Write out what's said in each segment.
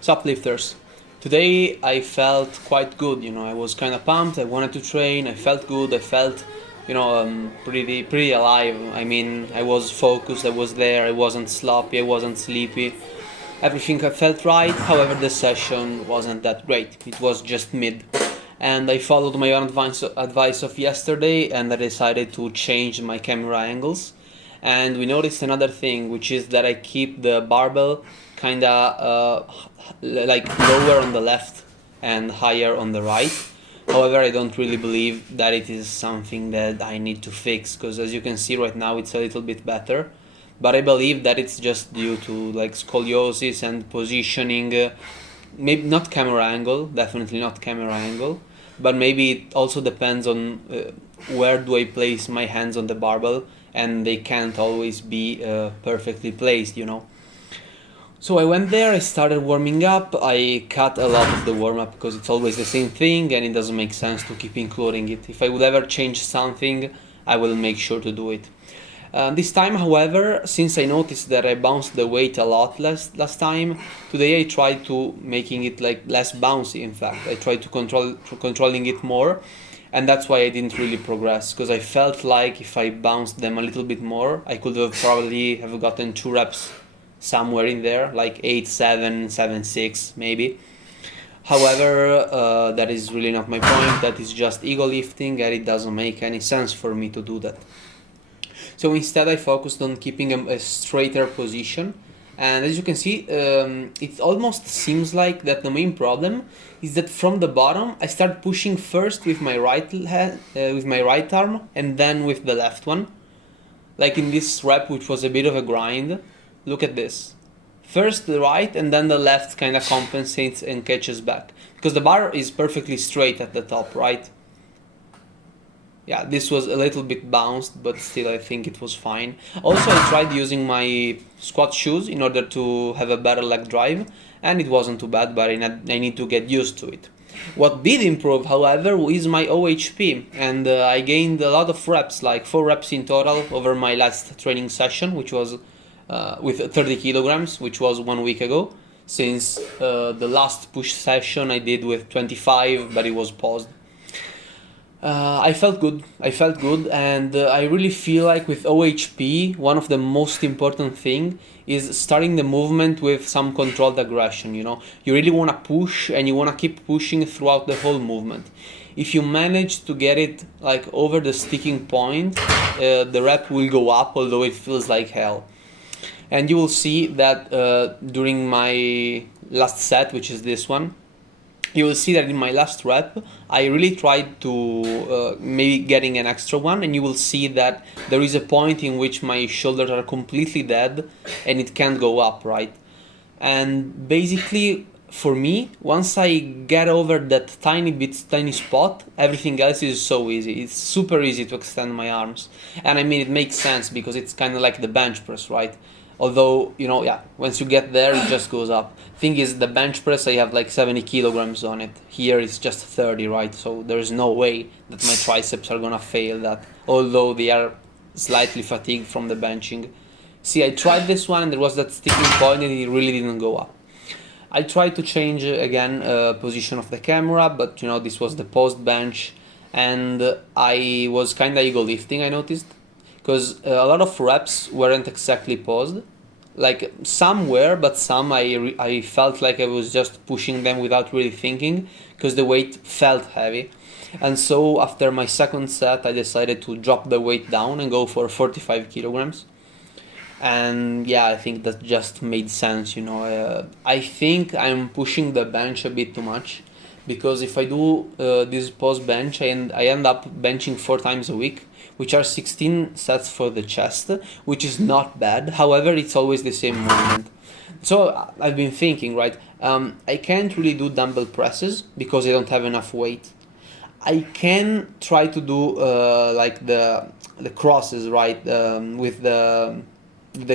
Shoplifters. Today I felt quite good. I was kind of pumped. I wanted to train. I felt good. I felt, pretty alive. I mean, I was focused. I was there. I wasn't sloppy. I wasn't sleepy. Everything I felt right. However, the session wasn't that great. It was just mid. And I followed my own advice of yesterday, and I decided to change my camera angles. And we noticed another thing, which is that I keep the barbell kind of like lower on the left and higher on the right. However, I don't really believe that it is something that I need to fix, because as you can see right now, it's a little bit better. But I believe that it's just due to like scoliosis and positioning. Maybe not camera angle, definitely not camera angle, but maybe it also depends on where do I place my hands on the barbell, and they can't always be perfectly placed. So I went there, I started warming up, I cut a lot of the warm up because it's always the same thing and it doesn't make sense to keep including it. If I would ever change something, I will make sure to do it. This time, however, since I noticed that I bounced the weight a lot last time, today I tried to making it like less bouncy. In fact, I tried to controlling it more, and that's why I didn't really progress, because I felt like if I bounced them a little bit more, I could have probably have gotten 2 reps somewhere in there, like 8, 7, 7, 6 maybe. However, that is really not my point. That is just ego lifting, and it doesn't make any sense for me to do that. So instead I focused on keeping a straighter position, and as you can see, it almost seems like that the main problem is that from the bottom I start pushing first with my with my right arm, and then with the left one. Like in this rep, which was a bit of a grind. Look at this. First the right, and then the left kind of compensates and catches back, because the bar is perfectly straight at the top, right? Yeah, this was a little bit bounced, but still I think it was fine. Also, I tried using my squat shoes in order to have a better leg drive, and it wasn't too bad, but I need to get used to it. What did improve, however, is my OHP, and I gained a lot of reps, like 4 reps in total over my last training session, which was with 30 kilograms, which was 1 week ago, since the last push session I did with 25, but it was paused. I felt good. I felt good, and I really feel like with OHP, one of the most important thing is starting the movement with some controlled aggression. You really want to push, and you want to keep pushing throughout the whole movement. If you manage to get it like over the sticking point, the rep will go up, although it feels like hell. And you will see that during my last set, which is this one, you will see that in my last rep I really tried to maybe getting an extra one, and you will see that there is a point in which my shoulders are completely dead and it can't go up, right? And basically, for me, once I get over that tiny spot, everything else is so easy. It's super easy to extend my arms, and I mean it makes sense because it's kind of like the bench press, right? Although, yeah, once you get there, it just goes up. Thing is, the bench press, I have like 70 kilograms on it. Here it's just 30, right? So there's no way that my triceps are gonna fail that, although they are slightly fatigued from the benching. See, I tried this one and there was that sticking point and it really didn't go up. I tried to change again position of the camera, but this was the post bench, and I was kind of ego lifting, I noticed, because a lot of reps weren't exactly paused. Like some were, but some I felt like I was just pushing them without really thinking, because the weight felt heavy. And so after my second set, I decided to drop the weight down and go for 45 kilograms. And yeah, I think that just made sense. I think I'm pushing the bench a bit too much, because if I do this post bench, I end up benching 4 times a week, which are 16 sets for the chest, which is not bad. However, it's always the same movement. So I've been thinking, right? I can't really do dumbbell presses because I don't have enough weight. I can try to do like the crosses, right, with the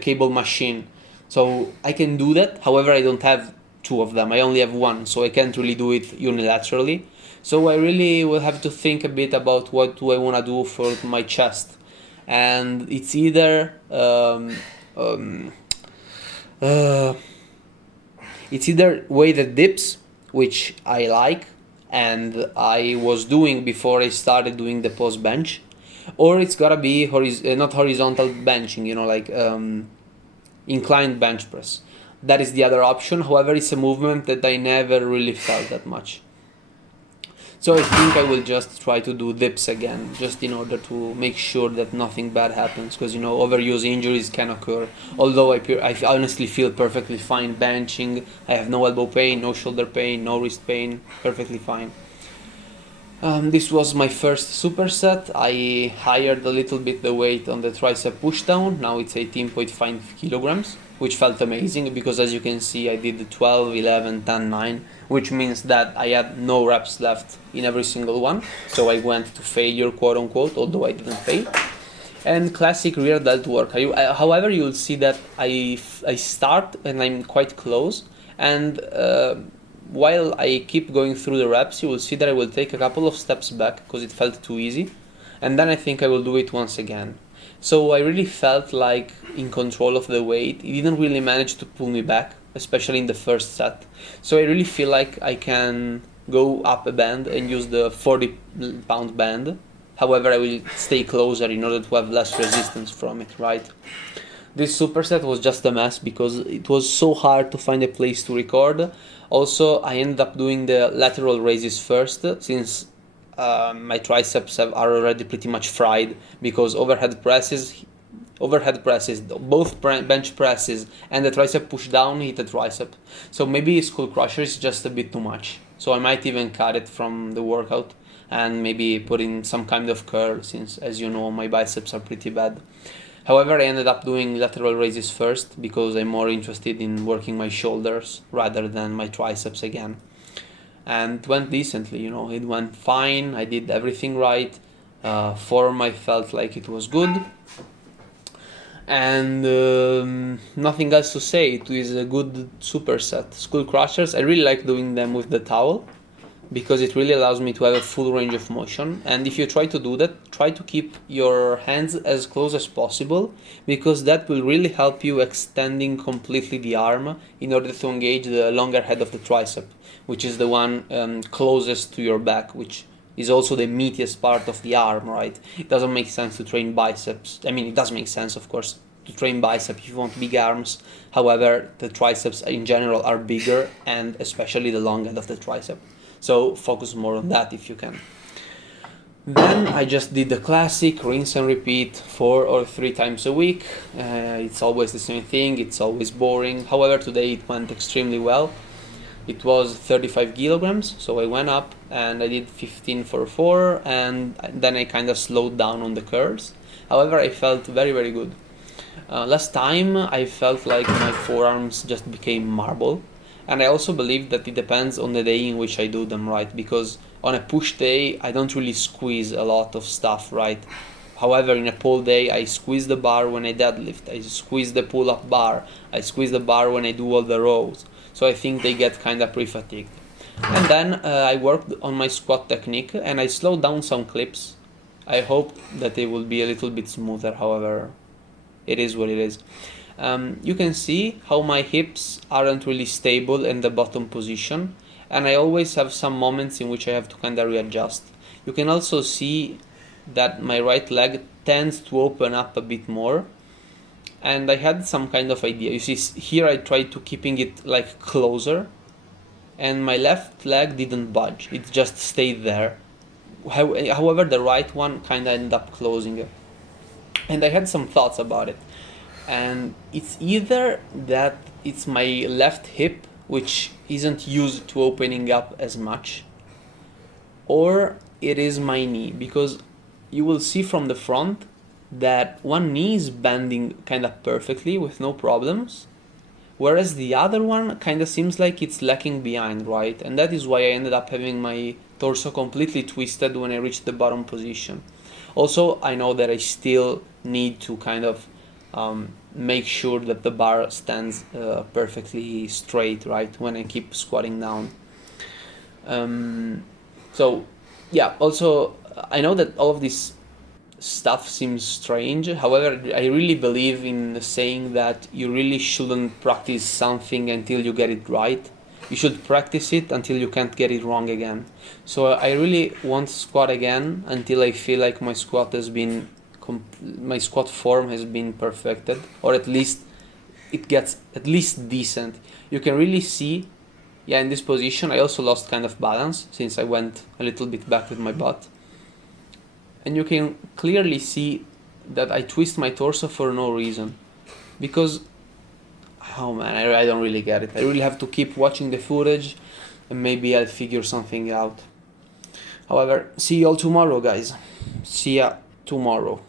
cable machine. So I can do that. However, I don't have 2 of them. I only have one, so I can't really do it unilaterally. So I really will have to think a bit about what do I want to do for my chest, and it's either uh, It's either weighted dips, which I like, and I was doing before I started doing the post bench, or it's gotta be not horizontal benching, like inclined bench press. That is the other option. However, it's a movement that I never really felt that much. So I think I will just try to do dips again, just in order to make sure that nothing bad happens, because overuse injuries can occur. Although I honestly feel perfectly fine benching. I have no elbow pain, no shoulder pain, no wrist pain, perfectly fine. This was my first superset. I highered a little bit the weight on the tricep pushdown. Now it's 18.5 kilograms, which felt amazing because, as you can see, I did 12, 11, 10, 9, which means that I had no reps left in every single one. So I went to failure, quote unquote, although I didn't fail. And classic rear delt work. However, you'll see that I start and I'm quite close, and while I keep going through the reps, you will see that I will take a couple of steps back because it felt too easy, and then I think I will do it once again. So I really felt like in control of the weight. It didn't really manage to pull me back, especially in the first set. So I really feel like I can go up a band and use the 40-pound band. However, I will stay closer in order to have less resistance from it, right? This superset was just a mess because it was so hard to find a place to record. Also, I ended up doing the lateral raises first, since my triceps are already pretty much fried, because overhead presses, both bench presses and the tricep push down hit the tricep. So maybe skull crusher is just a bit too much. So I might even cut it from the workout and maybe put in some kind of curl, since, as you know, my biceps are pretty bad. However, I ended up doing lateral raises first because I'm more interested in working my shoulders rather than my triceps again. And it went decently, it went fine. I did everything right. Form, I felt like it was good. And nothing else to say. It is a good superset. Skull crushers, I really like doing them with the towel, because it really allows me to have a full range of motion. And if you try to do that, try to keep your hands as close as possible, because that will really help you extending completely the arm in order to engage the longer head of the tricep, which is the one closest to your back, which is also the meatiest part of the arm, right? It doesn't make sense to train biceps. I mean, it does make sense, of course, to train biceps if you want big arms. However, the triceps in general are bigger, and especially the long end of the tricep. So focus more on that if you can. Then I just did the classic rinse and repeat 4 or 3 times a week. It's always the same thing, it's always boring. However, today it went extremely well. It was 35 kilograms, so I went up and I did 15 for 4, and then I kind of slowed down on the curls. However, I felt very, very good. Last time I felt like my forearms just became marble. And I also believe that it depends on the day in which I do them, right? Because on a push day, I don't really squeeze a lot of stuff, right? However, in a pull day, I squeeze the bar when I deadlift. I squeeze the pull-up bar. I squeeze the bar when I do all the rows. So I think they get kind of pre-fatigued. And then I worked on my squat technique and I slowed down some clips. I hope that they will be a little bit smoother, however, it is what it is. You can see how my hips aren't really stable in the bottom position, and I always have some moments in which I have to kind of readjust. You can also see that my right leg tends to open up a bit more, and I had some kind of idea. You see, here I tried to keeping it like closer, and my left leg didn't budge, it just stayed there. However, the right one kind of ended up closing it, and I had some thoughts about it. And it's either that it's my left hip which isn't used to opening up as much, or it is my knee, because you will see from the front that one knee is bending kind of perfectly with no problems, whereas the other one kind of seems like it's lacking behind, right? And that is why I ended up having my torso completely twisted when I reached the bottom position. Also, I know that I still need to kind of make sure that the bar stands perfectly straight, right, when I keep squatting down. So yeah, also I know that all of these stuff seems strange. However, I really believe in saying that you really shouldn't practice something until you get it right. You should practice it until you can't get it wrong again. So I really want to squat again until I feel like my squat form has been perfected, or at least it gets at least decent. You can really see, yeah, in this position I also lost kind of balance since I went a little bit back with my butt. And you can clearly see that I twist my torso for no reason. Because, oh man, I don't really get it. I really have to keep watching the footage and maybe I'll figure something out. However, see you all tomorrow, guys. See ya tomorrow.